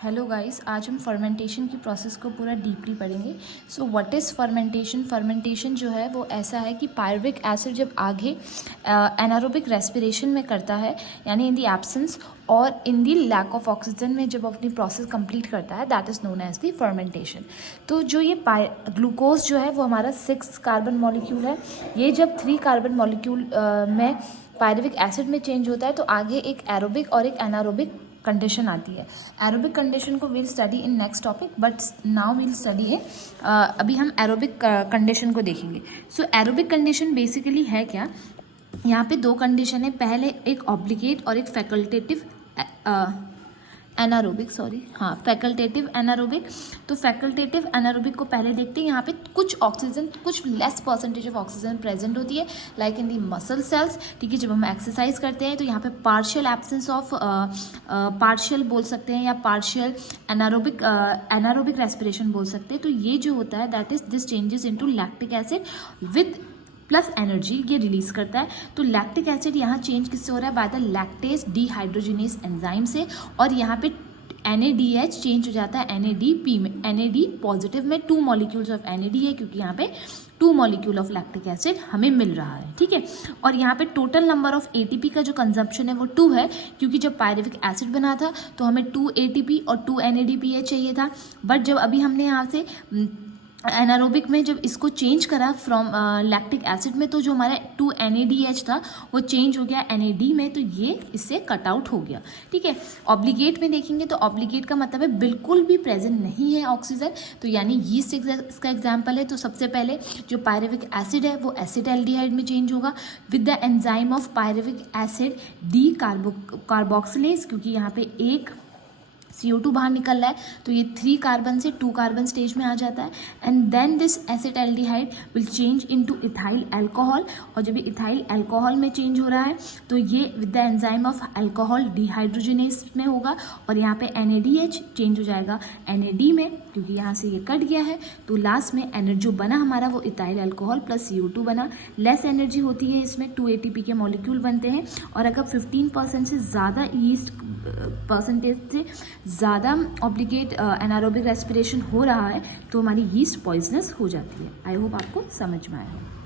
Hello guys, आज हम fermentation की प्रोसेस को पूरा डीपली पढ़ेंगे। So what is fermentation? Fermentation जो है वो ऐसा है कि पायरुविक एसिड जब आगे एनारोबिक रेस्पिरेशन में करता है, यानी इन दी एब्सेंस और in the lack of oxygen में जब अपनी प्रोसेस कंप्लीट करता है, that is known as the fermentation. तो जो ये ग्लूकोज जो है वो हमारा 6 कार्बन मॉलिक्यूल है। ये जब 3 कार्बन मॉलिक्यूल में पायरुविक एसिड में चेंज होता है तो आगे एक एरोबिक और एक एनारोबिक कंडीशन आती है। एरोबिक कंडीशन को will study in next topic, but now will study है अभी हम एरोबिक कंडीशन को देखेंगे। सो एरोबिक कंडीशन बेसिकली है क्या? यहाँ पे दो कंडीशन है, पहले एक ऑब्लिगेट और एक फैकल्टेटिव एनारोबिक, फैकल्टेटिव एनारोबिक। तो फैकल्टेटिव एनारोबिक को पहले देखते हैं। यहाँ पे कुछ ऑक्सीजन, कुछ less percentage of oxygen present होती है, like in the muscle cells. ठीक है, जब हम एक्सरसाइज करते हैं तो यहाँ पे पार्शियल एब्सेंस ऑफ पार्शियल बोल सकते हैं या पार्शियल एनारोबिक रेस्पिरेशन बोल सकते हैं। तो ये जो होता है that is this changes into lactic acid with plus energy ये रिलीज करता है। तो लैक्टिक एसिड यहाँ चेंज किससे हो रहा है? By the lactase dehydrogenase enzyme से। और यहाँ पे NADH चेंज हो जाता है NADP में। NAD पॉजिटिव में 2 मॉलिक्यूल्स ऑफ NAD है, क्योंकि यहाँ पे 2 मॉलिक्यूल ऑफ लैक्टिक एसिड हमें मिल रहा है। ठीक है, और यहाँ पे टोटल नंबर ऑफ ATP का जो कंजम्पशन है वो 2 है, क्योंकि जब पायरुविक एसिड बना था तो हमें 2 ATP और 2 NADPH चाहिए था। बट जब अभी हमने यहाँ से एनारोबिक में जब इसको चेंज करा फ्रॉम लैक्टिक एसिड में, तो जो हमारा 2 NADH था वो चेंज हो गया NAD में, तो ये इससे कट आउट हो गया। ठीक है, ऑब्लिगेट में देखेंगे तो ऑब्लिगेट का मतलब है बिल्कुल भी प्रेजेंट नहीं है ऑक्सीजन। तो यानी यीस्ट इसका एग्जाम्पल है। तो सबसे पहले जो पायरुविक एसिड है वो एसिटाल्डिहाइड में चेंज होगा with the enzyme of pyruvic acid D carboxylase, क्योंकि यहाँ पे एक CO2 बाहर निकल रहा है, तो ये 3 कार्बन से 2 कार्बन स्टेज में आ जाता है। And then this acetaldehyde will change into ethyl alcohol, और जब ये इथाइल अल्कोहल में चेंज हो रहा है तो ये with the enzyme of alcohol dehydrogenase में होगा, और यहाँ पे NADH चेंज हो जाएगा NAD में, क्योंकि यहाँ से ये कट गया है। तो लास्ट में एनर्जी जो बना हमारा वो इथाइल अल्कोहल प्लस CO2 बना। लेस एनर्जी होती है इसमें, 2 ATP के मॉलिक्यूल बनते हैं। और अगर 15% से ज़्यादा यीस्ट परसेंटेज से ज़्यादा ऑब्लिगेट एनारोबिक रेस्पिरेशन हो रहा है तो हमारी यीस्ट पॉइजनस हो जाती है। आई होप आपको समझ में आया हो।